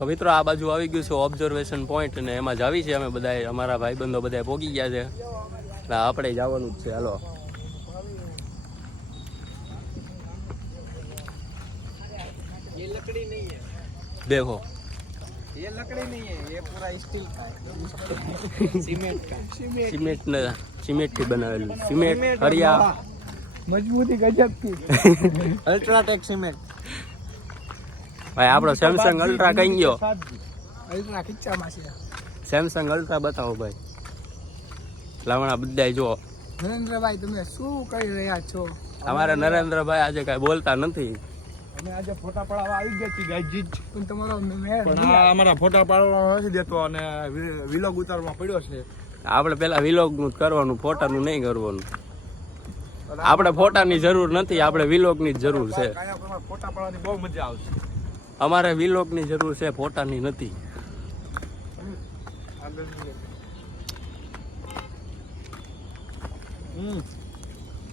તો મિત્રો આ બાજુ આવી ગયું છે ઓબ્ઝર્વેશન પોઈન્ટ અને એમાં જ આવી છે અમે બધા અમારા ભાઈબંધો બધા પોગી ગયા છે એટલે આપણે જવાનું જ છે હાલો ये लकड़ी नहीं है देखो ये लकड़ी नहीं है ये पूरा स्टील का है सीमेंट का સિમેન્ટ થી બનાવેલું સિમેન્ટ હરિયા मजबूती गजब की अल्ट्राटेक सीमेंट ભાઈ આપણો સેમસંગ અલ્ટ્રા કઈ ગયો अल्ट्रा खिच्चा मासी સેમસંગ અલ્ટ્રા બતાવો ભાઈ લાવણા બધાય જો નરેન્દ્રભાઈ તમે શું કરી રહ્યા છો અમારા નરેન્દ્રભાઈ આજે કઈ બોલતા નથી અમે આજે ફોટા પાડવા આવી ગયા છીએ ગાઈજી પણ તમારો મેળ પણ આ અમારા ફોટા પાડવા નથી દેતો અને વિલોગ ઉતારવા પડ્યો છે આપણે પેલા વિલોગ નું કરવાનું ફોટાનું નહીં કરવાનું આપણે ફોટાની જરૂર નથી આપણે વિલોગની જ જરૂર છે કાયા ફોટા પાડવાની બહુ મજા આવશે અમારે વિલોગની જરૂર છે ફોટાની નથી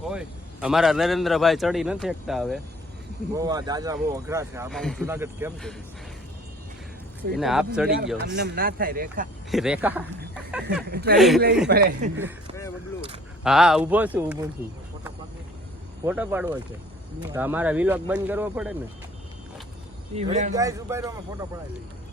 ઓય અમારા નરેન્દ્રભાઈ ચડી નથી શકતા હવે બહુ આ દાદા બહુ અઘરા છે આમાં હું જુનાગઢ કેમ છે એને આપ ચડી ગયો અન્નમ ના થાય રેખા રેખા ટ્રેનિંગ લેવી પડે હા ઊભો છું ફોટો પાડવો છે તો અમારા વિલોગ બંધ કરવો પડે ને ઈ ગાઈસ ઉભા રહો ફોટો પડાવી લઈએ